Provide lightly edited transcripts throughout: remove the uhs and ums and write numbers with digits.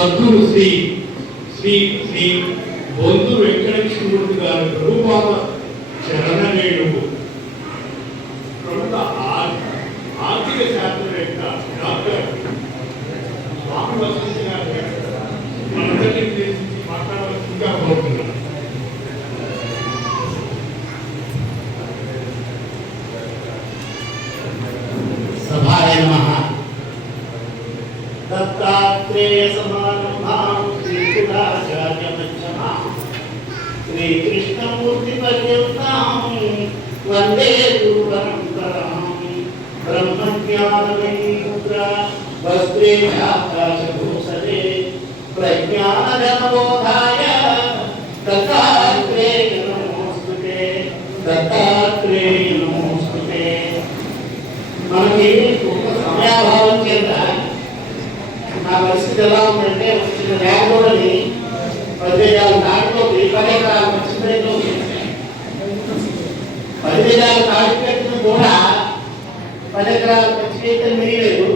సద్గురు శ్రీ శ్రీ శ్రీ బొందు వెంకటేశ్వరుడు గారి ప్రభుపాద చరణవేణువు ప్రముఖ ఆర్థిక శాస్త్రవేత్త డాక్టర్ స్వామి వసంత గారు మనందరినీ ఉద్దేశించి మాట్లాడవలసిందిగా కోరుతున్నాను. సభాయ నమః. దత్తాత్రేయ సమారంభాం శ్రీకులాచార్య మధ్యమాం శ్రీకృష్ణమూర్తి పర్యంతం వందే గురు పరంపరాం. బ్రహ్మజ్ఞానమయీముద్ర వస్త్రే ఆకాశభూషణే ప్రజ్ఞానఘనబోధాయ దత్తాత్రేయ నమోస్తుతే. దత్తాత్రేయ నమోస్తుతే. మనకి ఒక సమయాభావం చేత నా పరిస్థితి ఎలా ఉందంటే వచ్చిన ర్యాగోడని 10,000 నాటిలోకి 10 ఎకరాల పచ్చిమిరపకాయలు చేశాను. 10,000 తాటి పెట్టిన కూడా 10 ఎకరాల పచ్చిమిరపకాయలు మిగిలేదు.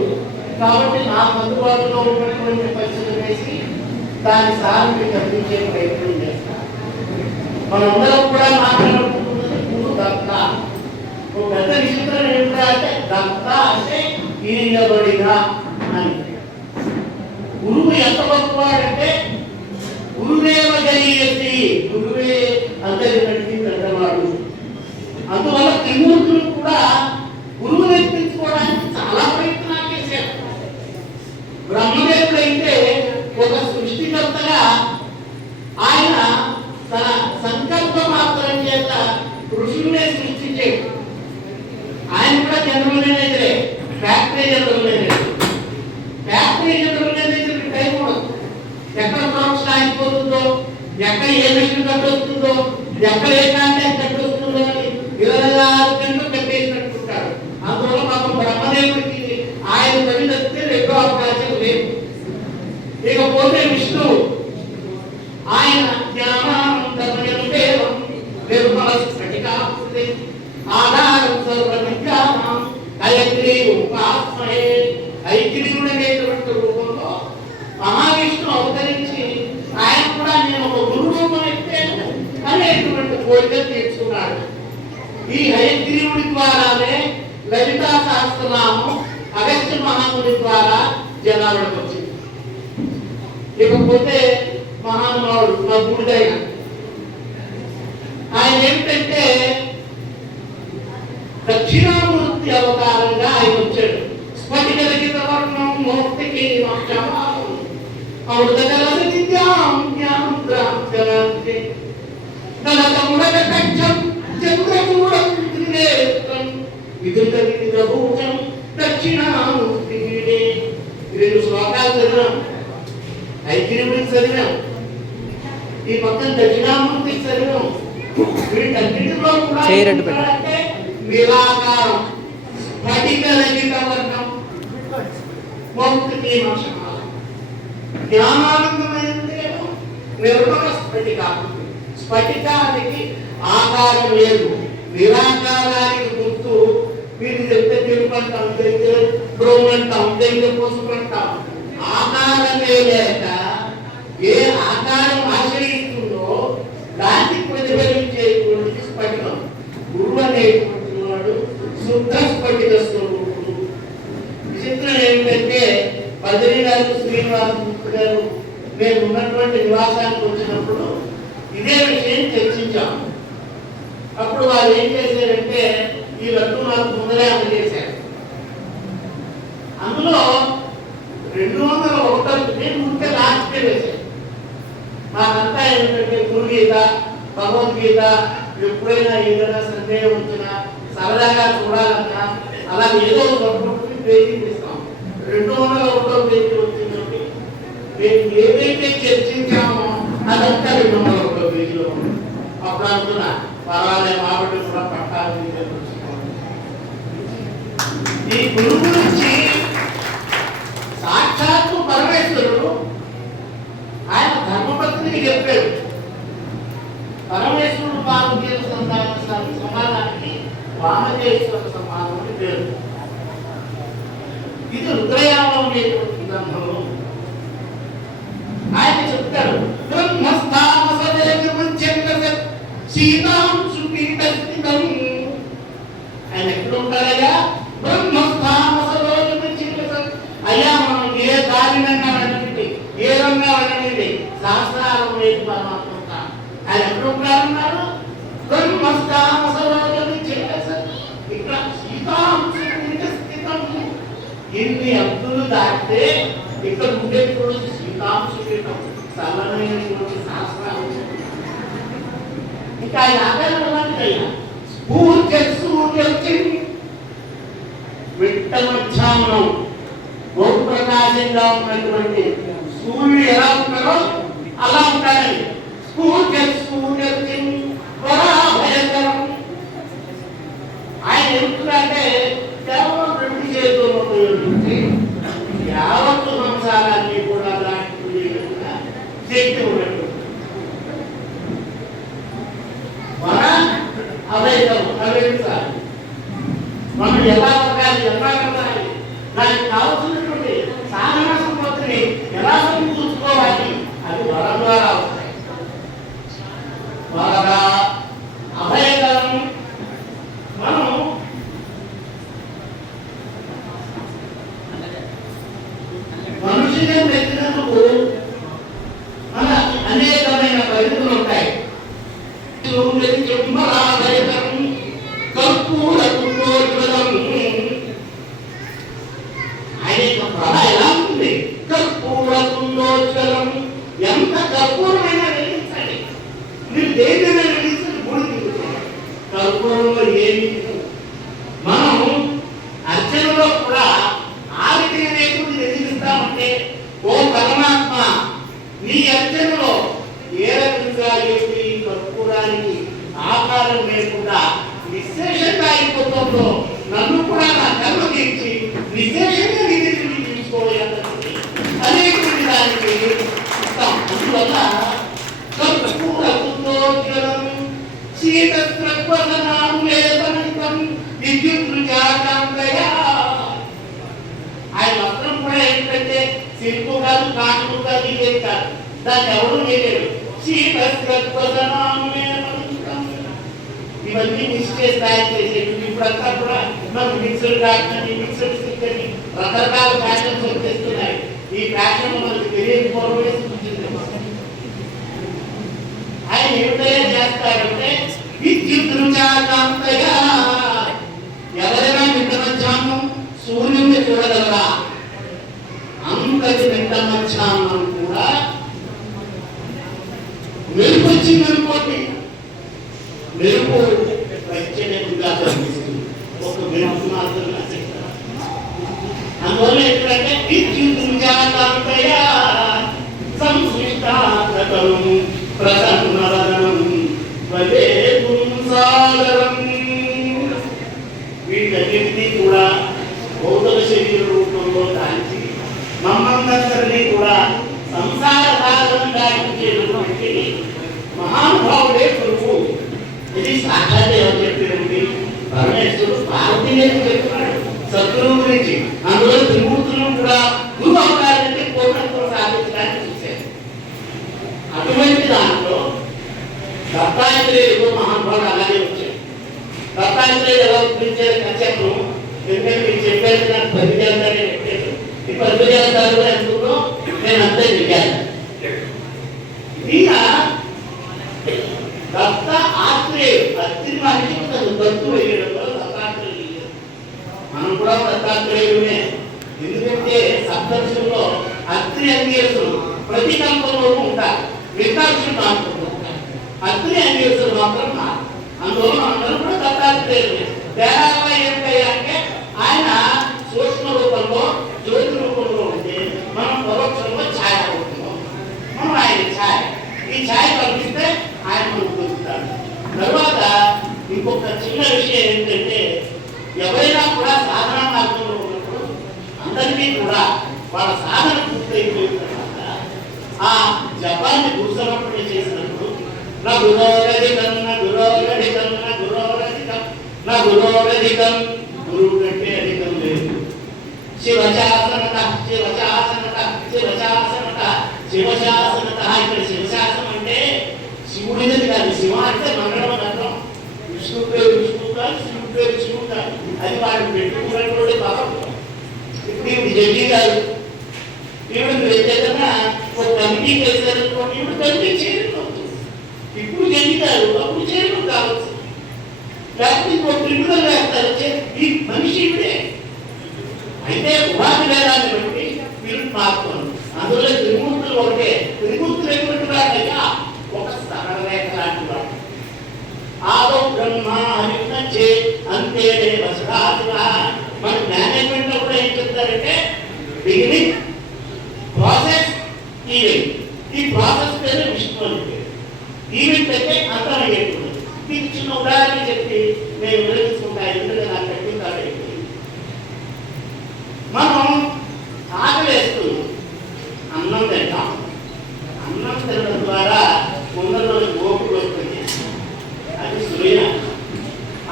కాబట్టి నాకు అందుబాటులో ఉన్నటువంటి పరిస్థితులు వేసి దాని సాగుని కల్పించే ప్రయత్నం చేస్తాను. మనందరం కూడా మాట్లాడుకుంటున్నది గురు దత్త. ఒక పెద్ద విచిత్రం ఏంటంటే దత్త అంటే ఈయబడిన అని. గురువు ఎంత గొప్పవాడంటే గురువేవ గరీయసి, గురువే అందరి కంటే పెద్దవాడు. అందువల్ల త్రిమూర్తులు కూడా గురువు నేర్పించుకోవడానికి చాలా ప్రయత్నాలు చేశారు. బ్రహ్మదేవుడు అయితే ఒక సృష్టికర్తగా ఆయన తన సంకల్ప మాత్రం చేత ఋషుల్నే సృష్టించాడు. ఆయన కూడా జనరల్ మేనేజరే, factory general manager. Factory general మేనేజర్కి టైం ఉండదు. ఎక్కడ ప్రొడక్షన్ ఆగిపోతుందో, ఎక్కడ ఏ మిషన్ కట్టొస్తుందో, ఎక్కడ ఏ కాంటాక్ట్ కట్టొస్తుందో అని 24 గంటలు కట్టేసినట్టుంటాడు. అందువల్ల పాపం బ్రహ్మదేవుడికి ఆయన పని తప్పితే ఎక్కువ అవకాశం లేదు. ఇకపోతే విష్ణు ఆయన జ్ఞానానందమయం దేవం నిర్మల స్ఫటికాకృతి ఆధారం సర్వ విద్యానాం హయగ్రీవ ఉపాస్మహే. హయగ్రీవుడు అనేటువంటి రూపంలో మహావిష్ణు అవతరించి ఆయన కూడా నేను ఒక గురు రూపం ఎత్తాను అనేటువంటి కోరిక తీర్చుకున్నాడు. ఈ హయగ్రీవుడి ద్వారానే లలితా సహస్రనామం అగస్త్య మహాముని ద్వారా జనాలకు వచ్చింది. ఇకపోతే మహానుభావుడు మా గురుడైన ఆయన ఏమిటంటే దక్షిణామూర్తి అవతారంగా ఆయన వచ్చాడు. స్ఫటిక రహిత వర్ణం మూర్తికి దక్షిణామూర్తి. 2 శ్లోకాలు చదివాం, ఐక్యముడికి చదివాం, ఈ పక్కన దక్షిణామూర్తికి చదివాం. వీటన్నిటిలో కూడా అంటే నిరాకారం, స్ఫటిక రహిత వర్ణం మూర్తికి జ్ఞానానందమైనదేమో నిర్మల స్ఫటికాకృతి. స్ఫటికానికి ఆకారం లేదు, నిరాకారానికి గుర్తు. వీటి చెప్తే తెలుపంటాం, తెలితే బ్రోమంటాం, తెలితే పోసుకుంటాం. ఆకారమే లేక ఏ ఆకారం ఆశ్రయిస్తుందో దానికి ప్రతిఫలించేటువంటి స్ఫటికం. గురువు అనేటువంటి వాడు శుద్ధ స్ఫటిక స్వరూపుడు. విచిత్రం ఏమిటంటే బద్రీనాథ్ శ్రీనివాసమూర్తి గారు మేము ఉన్నటువంటి నివాసానికి వచ్చినప్పుడు ఇదే విషయం చర్చించాము. అప్పుడు వారు ఏం చేశారంటే ఈ లడ్డు నాకు ముందరే అందజేశారు. అందులో 201 నేను ఉంటే లాస్ట్కే వేశాను. నాకంతా ఏంటంటే గురుగీత, భగవద్గీత ఎప్పుడైనా ఏదైనా సందేహం వచ్చినా సరదాగా చూడాలన్నా అలా ఏదో ఒకటి పేజీ తీస్తాం. 201 పేజీ వచ్చిందండి. మేము ఏదైతే చర్చించామో అదంతా 201 పేజీలో ఉంది. అప్పుడు అనుకున్నా పర్వాలేదు, కాబట్టి కూడా పట్టాలి. ఈ గురువు గురించి సాక్షాత్తు పరమేశ్వరుడు ఆయన ధర్మపత్నికి చెప్పాడు. పరమేశ్వరుడు పార్వతీయ సమానానికి వామకేశ్వర సమానం అని పేరు. ఇది రుద్రయామం అనేటువంటి గ్రంథంలో ఆయన చెప్తాడు సీతాం సుపీఠస్థితం. ఆయన ఎక్కడ ఉంటారయ్యా? అయ్యా మనం ఏ దారినన్నా వెళ్ళండి, ఏ రంగా వెళ్ళండి, శాస్త్రాలు లేదు పరమాత్మ. ఆయన ఎక్కడ ఉంటారన్నారు? ఇక్కడ సీతాం సుపీఠస్థితం. ఎన్ని అద్దులు దాటితే ఇక్కడ ఉండేటువంటి సీతాం సుపీఠం సరళమైనటువంటి శాస్త్రాలు. ఇంకా ఆయన ఆధారం విట్ట మధ్యాహ్నం బహుప్రకాశంగా ఉన్నటువంటి సూర్యుడు ఎలా ఉంటారో అలా ఉంటాడండి. ఆయన ఎందుకంటే కేవలం రెండు చేతుల్లో యావత్తు సంసారాన్ని కూడా దాటి శక్తి ఉన్నట్టు అవేంటారు. మనం ఎలా ఉండాలి, ఎలా ఉండాలి, దానికి కావాల్సినటువంటి సాధన సంపత్తిని ఎలా సమకూర్చుకోవాలి, అది వరం ద్వారా వస్తాయి. వరద అభయకరం. మనం మనుషులను పెట్టినందుకు మన అనేకమైన పరిస్థితులు ఉంటాయి. ఎంత కర్పూరమైనా వెలిగించండి, మీరు దేనినైనా వెలిగించండి, గుడి కర్పూరంలో ఏమి. మనం అర్చనలో కూడా ఆవిటి అనేటువంటి వెలిగిస్తామంటే, ఓ పరమాత్మ నీ అర్చనలో ఏ రకంగా ఏంటి కర్పూరానికి ఆకారం లేకుండా విశేషంగా అయిపోతుందో నన్ను కూడా నా కర్మ తీర్చి విశేషంగా నిధిని తీసుకోవాలి అనేటువంటి దానికి ఇస్తాం. అందువల్ల కర్పూరపుత్రోజ్వలం శీతస్రగ్వసనాం లేపనితం విద్యుత్రుజాకాంతయా. ఆయన వస్త్రం కూడా ఏంటంటే సిల్కు కాదు, కాంటు కాదు, ఇదే కాదు, దాన్ని ఎవరు చేయలేరు. శీతస్రగ్వసనాం లేపనితం. ఇవన్నీ మిక్స్ చేసి తయారు చేసేది. ఇప్పుడంతా కూడా మనం మిక్సర్ కాదని, మిక్సర్ స్టిక్ అని రకరకాల ఫ్యాషన్స్ వచ్చేస్తున్నాయి. ఈ ఫ్యాషన్ మనకి తెలియకపోవడమే సూచించింది. ఆయన ఏమిటైనా చేస్తారంటే విద్యుత్రుజాకాంతయా. ఎవరైనా మిట్ట మధ్యాహ్నం సూర్యుడిని చూడగలరా? అంతటి మిట్ట మధ్యాహ్నం కూడా మెరుపు వచ్చిందనుకోండి, మెరుపు ప్రత్యేకంగా కనిపిస్తుంది. ఒక మెరుపు మాత్రమే చెప్తారు. అందువల్ల ఏంటంటే విద్యుత్రుజాకాంతయా సంశిష్టాకరం ప్రసన్నవదనం వదేతుం సాగరం. వీటన్నిటినీ కూడా భౌతిక శరీర రూపంలో దాల్చి మమ్మందరినీ కూడా సంసార సాగరం దాటించేటువంటి మహానుభావుడే గురువు. ఇది సాక్షాత్ ఎవరు చెప్పినది? పరమేశ్వరుడు పార్వతీదేవి చెప్తున్నాడు సద్గురువు గురించి. అందులో త్రిమూర్తులు కూడా గురు అవతారానికి పూర్ణత్వం సాధించడానికి చూశారు. అటువంటి దాంట్లో దత్తాత్రేయుడు మహానుభావుడు అలాగే వచ్చాడు. దత్తాత్రేయుడు ఎలా ఉపయోగించారు కచ్చను? ఎందుకంటే మీరు చెప్పేది నాకు 10 జాతాలే పెట్టారు. ఈ 10 జాతాలు ఎందుకు నేను అంతే దిగాను. ఈయన దత్త ఆత్రేయుడు అత్రి మహర్షికి తను దత్తు వేయడం వల్ల దత్తాత్రేయుడు. మనం కూడా దత్తాత్రేయుడే. ఎందుకంటే సప్తర్షుల్లో అత్రి అంగేసులు ప్రతి కల్పంలోనూ ఉంటారు, మిగతాక్షులు మాత్రం అత్రి అంగేసులు మాత్రం కాదు. అందువల్ల అందరూ కూడా దత్తాత్రేయుడే. తేడాగా ఏమిటయ్యా అంటే ఆయన సూక్ష్మ రూపంలో జ్యోతి రూపంలో ఉంటే మనం పరోక్షంలో ఛాయ అవుతున్నాం. మనం ఆయన ఛాయ, ఈ ఛాయ కల్పిస్తే ఆయన మనకు దొరుకుతాడు. తర్వాత ఇంకొక చిన్న విషయం ఏంటంటే, ఎవరైనా కూడా సాధనా మార్గంలో ఉన్నప్పుడు అందరికీ కూడా వాళ్ళ సాధన పూర్తయిపోయిన తర్వాత ఆ జపాన్ని గురుసమర్పణ చేసినప్పుడు నా గురోరధికం, నా గురోరధికం, నా గురోరధికం, నా గురోరధికం, గురువు కంటే అధికం లేదు. శివచాసనత శివచాసనత శివచాసనత శివశాసనత. ఇక్కడ శివశాసనం అంటే శివుడిది కాదు. శివ అంటే మంగళం అని అర్థం. విష్ణు పేరు విష్ణువు కాదు, శివుడు పేరు శివుడు కాదు. అది వాడు పెట్టుకున్నటువంటి భావం. ఇప్పుడు ఇవి జడ్జి కాదు. ఇప్పుడు ఏదైనా ఒక కమిటీ వేసారనుకోండి, ఇప్పుడు కమిటీ చేయకపోవచ్చు. ఇప్పుడు జడ్జి కాదు, అప్పుడు చేయడం కావచ్చు. లేకపోతే ఇంకో ట్రిబ్యునల్ వేస్తారు, ఈ మనిషి ఇవిడే. అయితే ఉపాధి వేదాన్ని బట్టి వీళ్ళు మార్పులు. అందులో త్రిమూర్తులు ఒకటే. త్రిమూర్తులు ఎటువంటి వాడయ్యా? ఒక సరళ రేఖ లాంటి వాడు. ఆదో బ్రహ్మ అనిచ్చే అంతే మన మేనేజ్మెంట్ లో కూడా ఏం చెప్తారంటే బిగినింగ్, ప్రాసెస్, ఈవెంట్. ఈ ప్రాసెస్ పేరు విష్ణు అని పేరు. ఈవెంట్ అయితే అంతరం అయ్యేటువంటి. మీకు చిన్న ఉదాహరణ చెప్పి నేను వివరించుకుంటా, ఎందుకంటే నాకు కట్టింది. మనం ఆకలి వేస్తుంది, అన్నం తింటాం. అన్నం తినడం ద్వారా కుండలోని గోపులు వస్తుంది. అది సూర్య.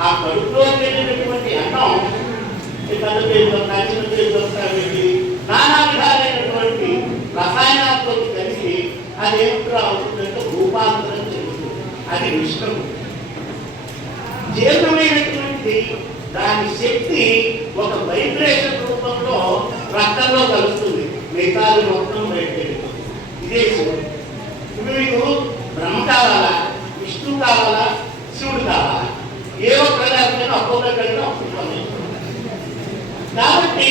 ఆ కడుపులో వెళ్ళినటువంటి అన్నం పెద్ద పేరుతో చిన్న పేరుతో పెట్టి నానా విధాలైనటువంటి రసాయనాలతో కలిసి అది ఏమిటో అవుతుందంటే రూపాంతరం చెందుతుంది. అది విష్ణువు. జీర్ణమైనటువంటి దాని శక్తి ఒక వైబ్రేషన్ రూపంలో రక్తంలో కలుస్తుంది. మిగతాది మొత్తం బయటకు. ఇదే శివుడు. ఇప్పుడు మీకు బ్రహ్మ కావాలా, విష్ణువు కావాలా, శివుడు కావాలా? ఏ ఒక్కరికైనా ఒక్కొక్కరికైనా ఒప్పుకోవాలి. కాబట్టి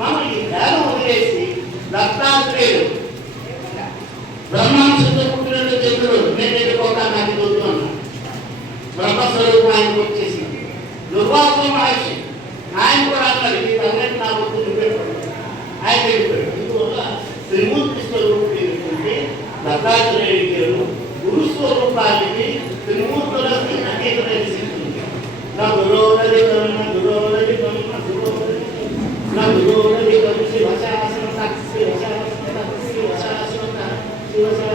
మనం ఈ ధ్యానం వదిలేసి దత్తాత్రేయుడు బ్రహ్మాంశంతో పుట్టినట్టు చంద్రుడు నేను ఎదుర్కోక నాకు దొద్దు అన్నా. బ్రహ్మస్వరూపం ఆయనకు వచ్చేసింది. దుర్వాస మహర్షి ఆయన కూడా అన్నాడు, ఈ తగ్గట్టు నా వద్దు నువ్వేవాడు. ఆయన వెళ్ళిపోయాడు. అందువల్ల త్రిమూర్తి స్వరూపుడైనటువంటి దత్తాత్రేయుడి గారు గురు స్వరూపానికి త్రిమూర్తులకు అతీతమైన శక్తి ఉంది. నా గురోనది కరుణ గురోనది కరుణ గురోనది నా గురోనది కరుణ శివశాసన శివశాసన శివశాసన శివశాసన